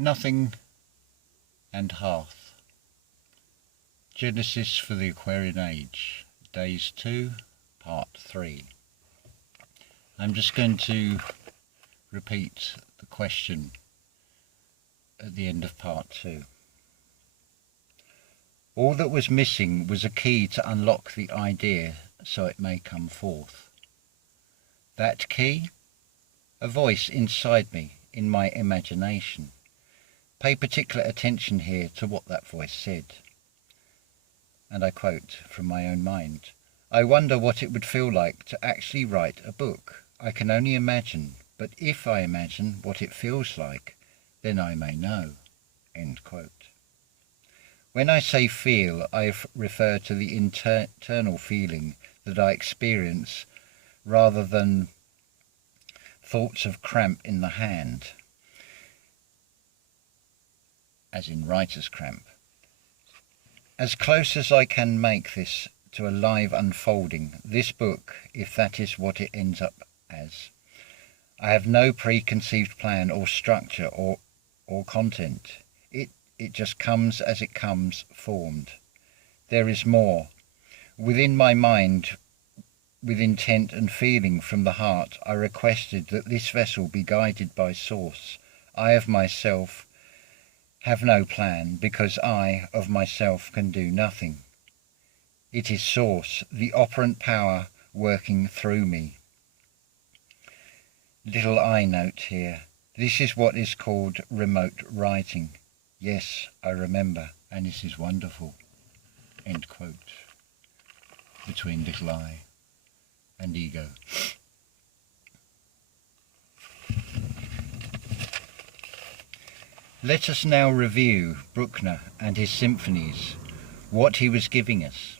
Nothing and Hearth. Genesis for the Aquarian Age, Daze 2, Part 3. I'm just going to repeat the question at the end of Part 2. All that was missing was a key to unlock the idea so it may come forth. That key? A voice inside me, in my imagination. Pay particular attention here to what that voice said. And I quote from my own mind. I wonder what it would feel like to actually write a book. I can only imagine, but if I imagine what it feels like, then I may know. End quote. When I say feel, I refer to the internal feeling that I experience rather than thoughts of cramp in the hand, as in writer's cramp. As close as I can make this to a live unfolding, this book, if that is what it ends up as. I have no preconceived plan or structure or content. It just comes as it comes, formed. There is more. Within my mind, with intent and feeling from the heart, I requested that this vessel be guided by source. I of myself have no plan, because I of myself can do nothing. It is source, the operant power working through me. Little I note here. This is what is called remote writing. Yes, I remember, and this is wonderful. End quote. Between little I and ego. Let us now review Bruckner and his symphonies, what he was giving us.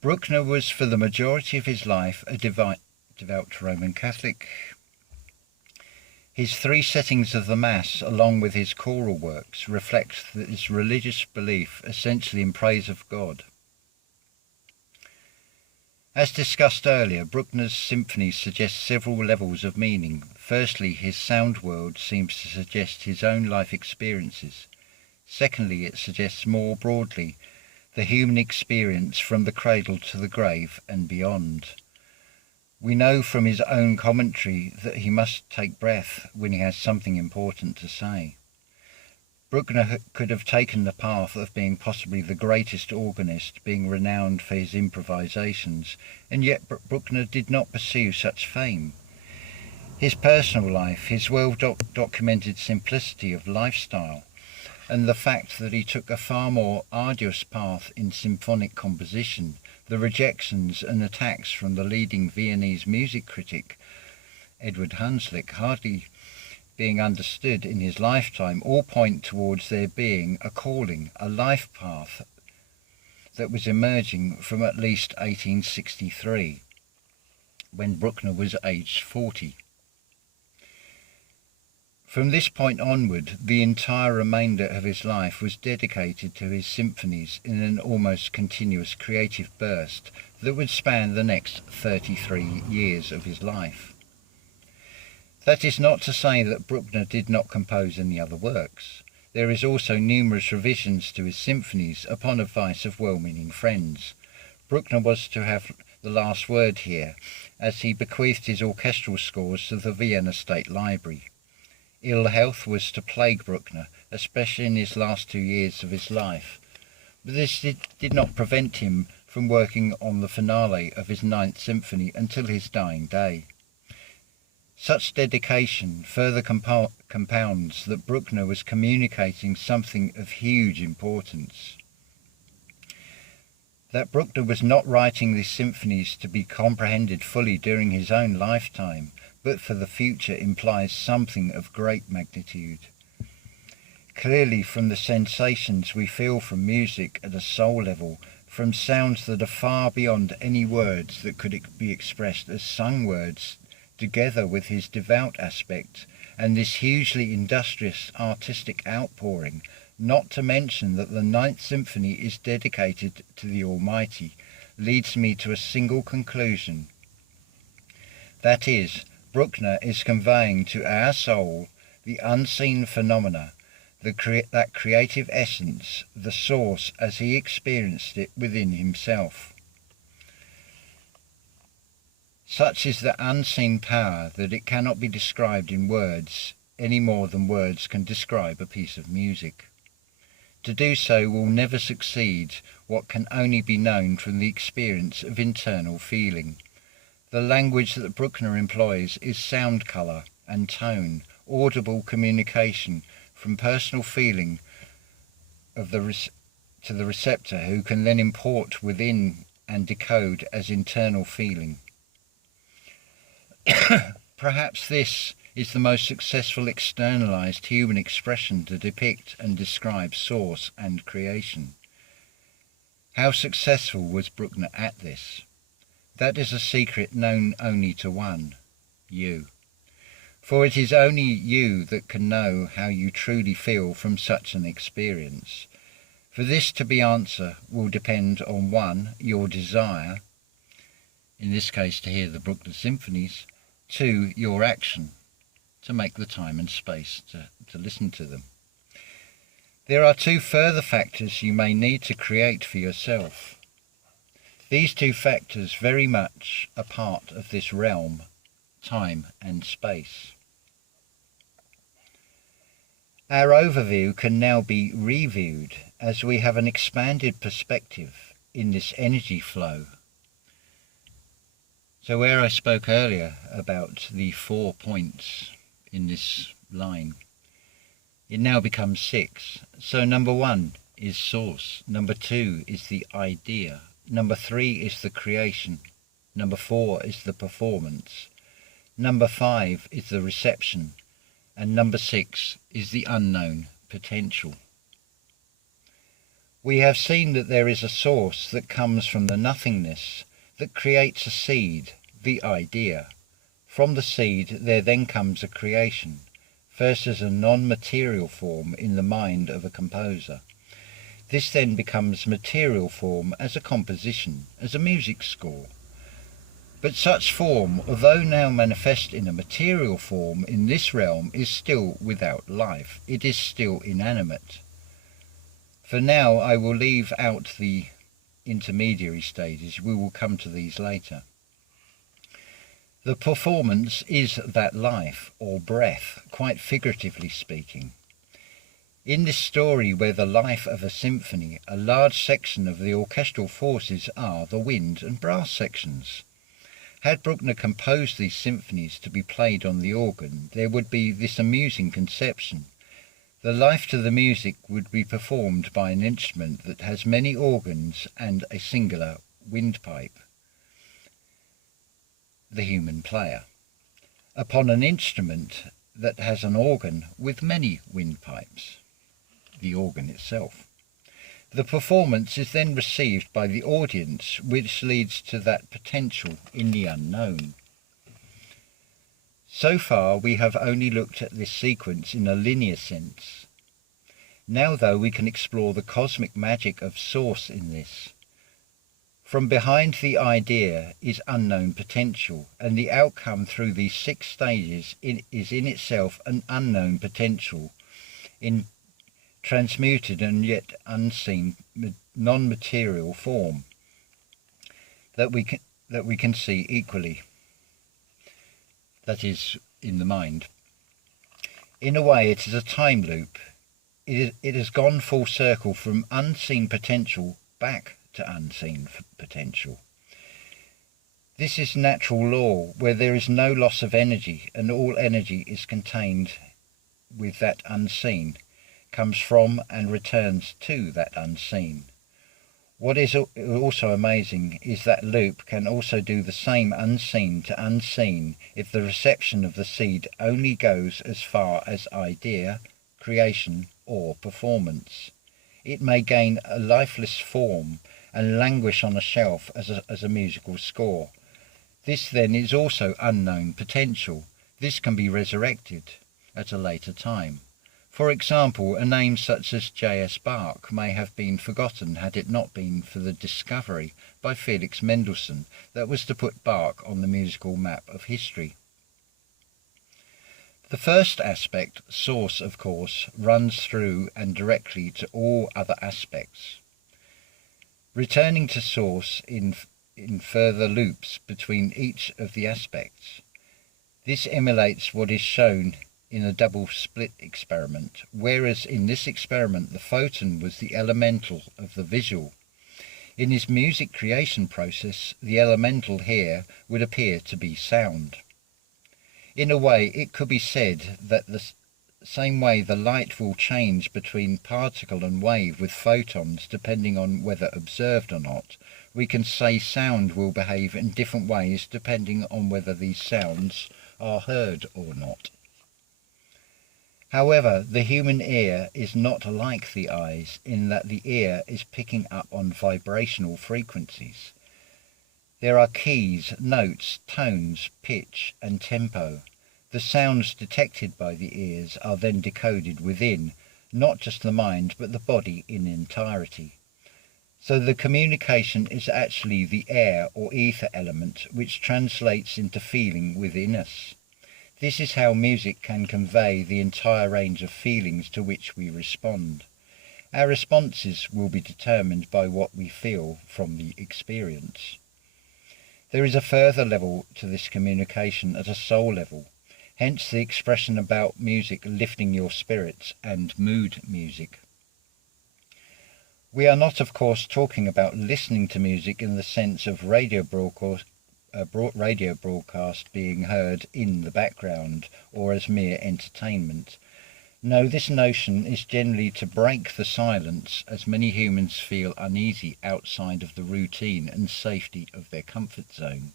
Bruckner was for the majority of his life a devout Roman Catholic. His three settings of the Mass, along with his choral works, reflect his religious belief essentially in praise of God. As discussed earlier, Bruckner's symphonies suggest several levels of meaning. Firstly, his sound world seems to suggest his own life experiences. Secondly, it suggests more broadly the human experience from the cradle to the grave and beyond. We know from his own commentary that he must take breath when he has something important to say. Bruckner could have taken the path of being possibly the greatest organist, being renowned for his improvisations, and yet Bruckner did not pursue such fame. His personal life, his well-documented simplicity of lifestyle, and the fact that he took a far more arduous path in symphonic composition, the rejections and attacks from the leading Viennese music critic, Edward Hanslick, hardly being understood in his lifetime, all point towards there being a calling, a life path that was emerging from at least 1863, when Bruckner was aged 40. From this point onward, the entire remainder of his life was dedicated to his symphonies in an almost continuous creative burst that would span the next 33 years of his life. That is not to say that Bruckner did not compose any other works. There is also numerous revisions to his symphonies upon advice of well-meaning friends. Bruckner was to have the last word here, as he bequeathed his orchestral scores to the Vienna State Library. Ill health was to plague Bruckner, especially in his last 2 years of his life, but this did not prevent him from working on the finale of his 9th Symphony until his dying day. Such dedication further compounds that Bruckner was communicating something of huge importance. That Bruckner was not writing these symphonies to be comprehended fully during his own lifetime, but for the future, implies something of great magnitude. Clearly, from the sensations we feel from music at a soul level, from sounds that are far beyond any words that could be expressed as sung words, together with his devout aspect and this hugely industrious artistic outpouring, not to mention that the 9th Symphony is dedicated to the Almighty, leads me to a single conclusion. That is, Bruckner is conveying to our soul the unseen phenomena, that creative essence, the source as he experienced it within himself. Such is the unseen power that it cannot be described in words any more than words can describe a piece of music. To do so will never succeed what can only be known from the experience of internal feeling. The language that Bruckner employs is sound colour and tone, audible communication from personal feeling of to the receptor, who can then import within and decode as internal feeling. Perhaps this is the most successful externalized human expression to depict and describe source and creation. How successful was Bruckner at this? That is a secret known only to one, you. For it is only you that can know how you truly feel from such an experience. For this to be answer will depend on 1, your desire, in this case to hear the Bruckner symphonies, 2, your action, to make the time and space to listen to them. There are 2 further factors you may need to create for yourself. These 2 factors very much a part of this realm, time and space. Our overview can now be reviewed as we have an expanded perspective in this energy flow. So where I spoke earlier about the 4 points in this line, it now becomes 6. So number 1 is source, number 2 is the idea, number 3 is the creation, number 4 is the performance, number 5 is the reception, and number 6 is the unknown potential. We have seen that there is a source that comes from the nothingness that creates a seed, the idea. From the seed there then comes a creation, first as a non-material form in the mind of a composer. This then becomes material form as a composition, as a music score. But such form, although now manifest in a material form in this realm, is still without life. It is still inanimate. For now I will leave out the intermediary stages. We will come to these later. The performance is that life, or breath, quite figuratively speaking. In this story, where the life of a symphony, a large section of the orchestral forces are the wind and brass sections. Had Bruckner composed these symphonies to be played on the organ, there would be this amusing conception. The life to the music would be performed by an instrument that has many organs and a singular windpipe, the human player, upon an instrument that has an organ with many windpipes, the organ itself. The performance is then received by the audience, which leads to that potential in the unknown. So far we have only looked at this sequence in a linear sense. Now though, we can explore the cosmic magic of source in this. From behind the idea is unknown potential, and the outcome through these 6 stages is in itself an unknown potential, in transmuted and yet unseen non-material form that we can see equally, that is, in the mind. In a way it is a time loop. It has gone full circle from unseen potential back to unseen potential. This is natural law, where there is no loss of energy, and all energy is contained with that unseen, comes from and returns to that unseen. What is also amazing is that loop can also do the same unseen to unseen if the reception of the seed only goes as far as idea, creation, or performance. It may gain a lifeless form and languish on a shelf as a musical score. This then is also unknown potential. This can be resurrected at a later time. For example, a name such as J.S. Bach may have been forgotten had it not been for the discovery by Felix Mendelssohn that was to put Bach on the musical map of history. The first aspect, source, of course, runs through and directly to all other aspects. Returning to source in further loops between each of the aspects. This emulates what is shown in a double split experiment, whereas in this experiment the photon was the elemental of the visual. In his music creation process, the elemental here would appear to be sound. In a way, it could be said that the same way the light will change between particle and wave with photons depending on whether observed or not, we can say sound will behave in different ways depending on whether these sounds are heard or not. However, the human ear is not like the eyes in that the ear is picking up on vibrational frequencies. There are keys, notes, tones, pitch and tempo. The sounds detected by the ears are then decoded within, not just the mind, but the body in entirety. So the communication is actually the air or ether element which translates into feeling within us. This is how music can convey the entire range of feelings to which we respond. Our responses will be determined by what we feel from the experience. There is a further level to this communication at a soul level, hence the expression about music lifting your spirits and mood music. We are not, of course, talking about listening to music in the sense of radio broadcast being heard in the background or as mere entertainment. No, this notion is generally to break the silence, as many humans feel uneasy outside of the routine and safety of their comfort zone.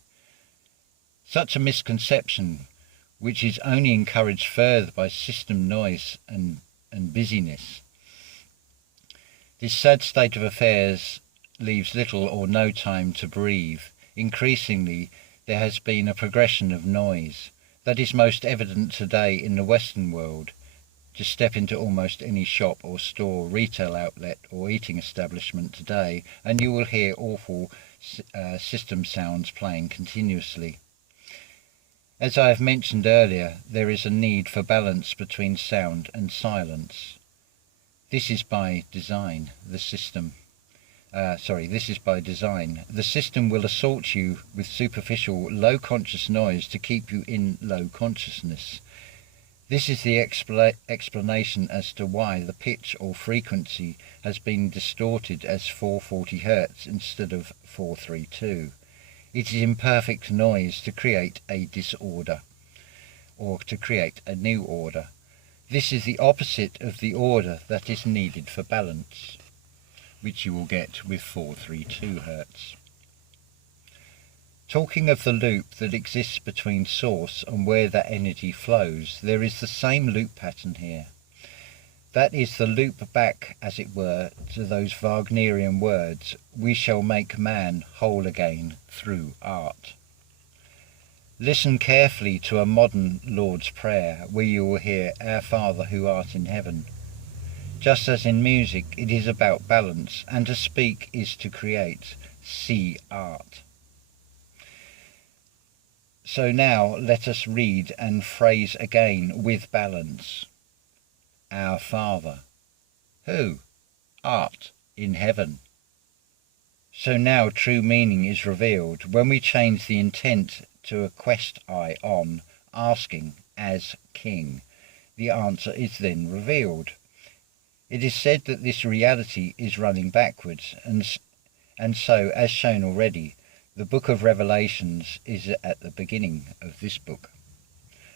Such a misconception, which is only encouraged further by system noise and busyness. This sad state of affairs leaves little or no time to breathe. Increasingly, there has been a progression of noise. That is most evident today in the Western world. Just step into almost any shop or store, retail outlet or eating establishment today and you will hear awful system sounds playing continuously. As I have mentioned earlier, there is a need for balance between sound and silence. This is by design. The system will assault you with superficial, low conscious noise to keep you in low consciousness. This is the explanation as to why the pitch or frequency has been distorted as 440 Hz instead of 432. It is imperfect noise to create a disorder, or to create a new order. This is the opposite of the order that is needed for balance, which you will get with 432 Hz. Talking of the loop that exists between source and where that energy flows, there is the same loop pattern here. That is the loop back, as it were, to those Wagnerian words, "We shall make man whole again through art." Listen carefully to a modern Lord's Prayer, where you will hear, "Our Father who art in heaven." Just as in music, it is about balance, and to speak is to create. Cee Art. So now let us read and phrase again with balance. Our Father. Who? Art in heaven. So now true meaning is revealed when we change the intent to a quest eye on, asking, as king. The answer is then revealed. It is said that this reality is running backwards, and so, as shown already, the book of Revelations is at the beginning of this book.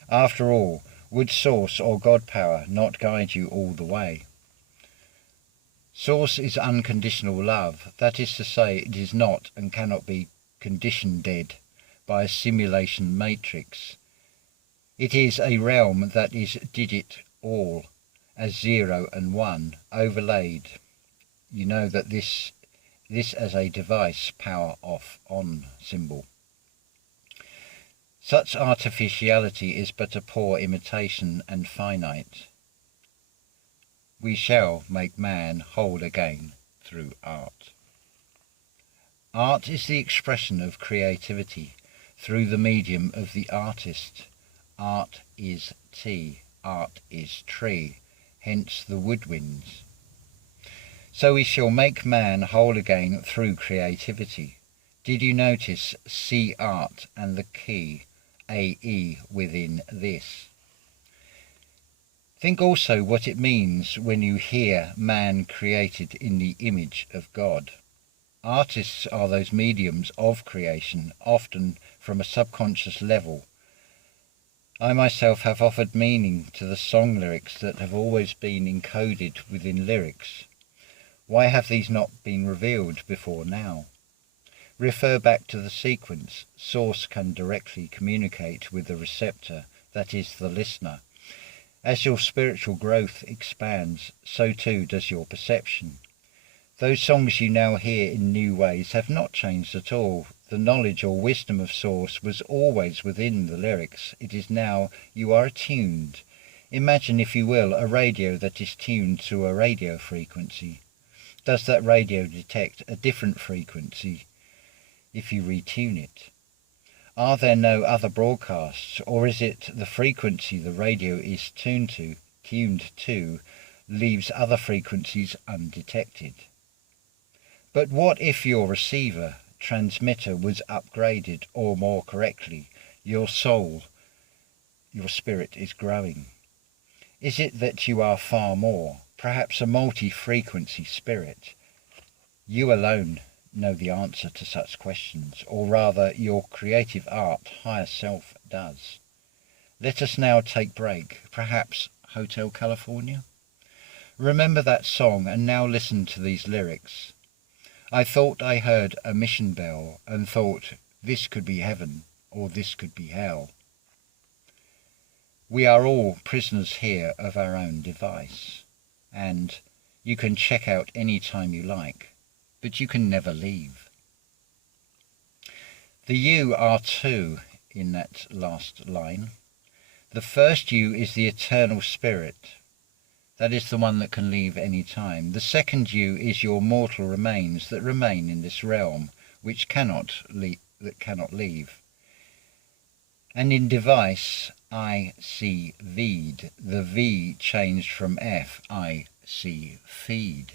After all, would source or God power not guide you all the way? Source is unconditional love, that is to say, it is not and cannot be conditioned by a simulation matrix. It is a realm that is digit all, as 0 and 1, overlaid. You know that this as a device, power off on symbol. Such artificiality is but a poor imitation and finite. We shall make man whole again through art. Art is the expression of creativity through the medium of the artist. art is tea, art is tree, hence the woodwinds. So we shall make man whole again through creativity. Did you notice Cee Art and the key AE within this? Think also what it means when you hear man created in the image of God. Artists are those mediums of creation, often from a subconscious level. I myself have offered meaning to the song lyrics that have always been encoded within lyrics. Why have these not been revealed before now? Refer back to the sequence. Source can directly communicate with the receptor, that is, the listener. As your spiritual growth expands, so too does your perception. Those songs you now hear in new ways have not changed at all. The knowledge or wisdom of Source was always within the lyrics. It is now you are attuned. Imagine, if you will, a radio that is tuned to a radio frequency. Does that radio detect a different frequency if you retune it? Are there no other broadcasts, or is it the frequency the radio is tuned to leaves other frequencies undetected? But what if your receiver, transmitter was upgraded, or more correctly, your soul, your spirit is growing? Is it that you are far more, perhaps a multi-frequency spirit? You alone know the answer to such questions, or rather your creative art higher self does. Let us now take break, perhaps Hotel California? Remember that song and now listen to these lyrics. I thought I heard a mission bell and thought this could be heaven or this could be hell. We are all prisoners here of our own device, and you can check out any time you like, but you can never leave. The you are two in that last line. The first you is the eternal spirit. That is the one that can leave any time. The second you is your mortal remains that remain in this realm, which cannot leave. And in device, I see veed. The V changed from F, I see feed.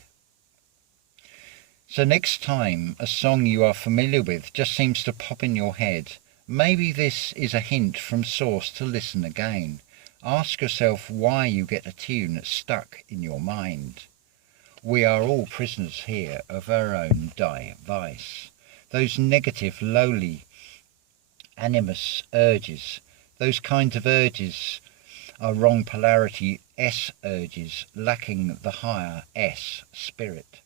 So next time a song you are familiar with just seems to pop in your head, maybe this is a hint from Source to listen again. Ask yourself why you get a tune stuck in your mind. We are all prisoners here of our own device. Those negative, lowly, animus urges, those kinds of urges are wrong polarity S urges, lacking the higher S spirit.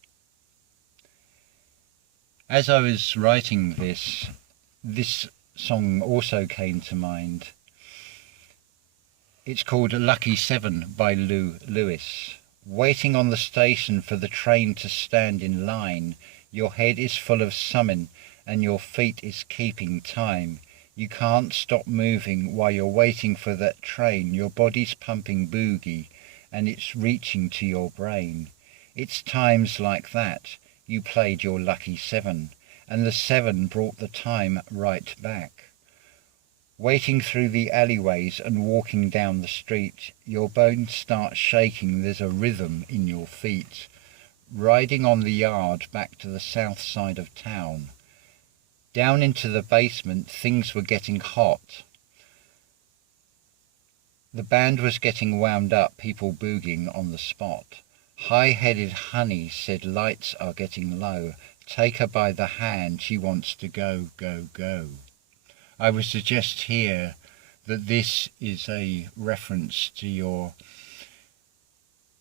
As I was writing this song also came to mind. It's called Lucky 7 by Lou Lewis. Waiting on the station for the train to stand in line, your head is full of summon and your feet is keeping time. You can't stop moving while you're waiting for that train. Your body's pumping boogie and it's reaching to your brain. It's times like that you played your lucky 7, and the 7 brought the time right back. Waiting through the alleyways and walking down the street, your bones start shaking, there's a rhythm in your feet. Riding on the yard back to the south side of town. Down into the basement, things were getting hot. The band was getting wound up, people boogieing on the spot. High-headed honey said lights are getting low. Take her by the hand, she wants to go, go, go. I would suggest here that this is a reference to your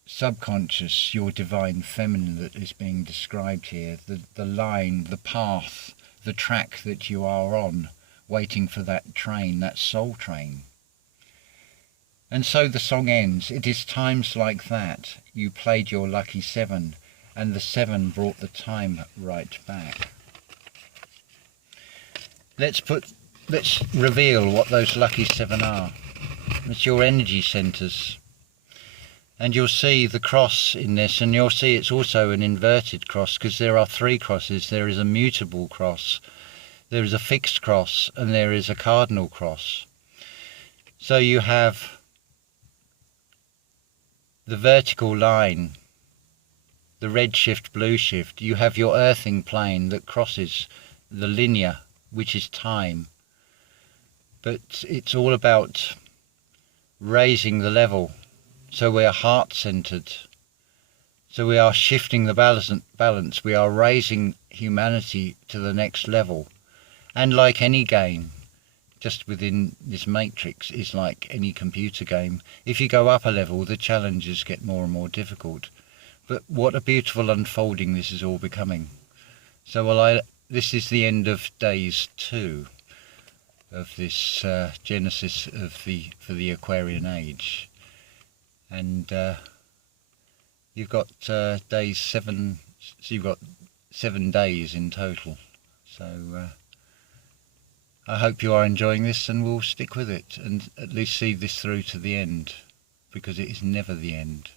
subconscious, your divine feminine that is being described here. The line, the path, the track that you are on, waiting for that train, that soul train. And so the song ends. It is times like that you played your lucky 7, and the 7 brought the time right back. Let's reveal what those lucky 7 are. It's your energy centres. And you'll see the cross in this, and you'll see it's also an inverted cross, because there are 3 crosses. There is a mutable cross, there is a fixed cross, and there is a cardinal cross. So you have the vertical line, the red shift, blue shift. You have your earthing plane that crosses the linear, which is time. But it's all about raising the level, so we are heart-centered. So we are shifting the balance. We are raising humanity to the next level. And like any game, just within this matrix, is like any computer game. If you go up a level, the challenges get more and more difficult. But what a beautiful unfolding this is all becoming. So this is the end of Daze 2 of this genesis for the Aquarian age. And you've got days 7, so you've got 7 days in total. So I hope you are enjoying this, and we'll stick with it and at least see this through to the end, because it is never the end,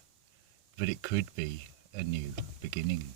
but it could be a new beginning.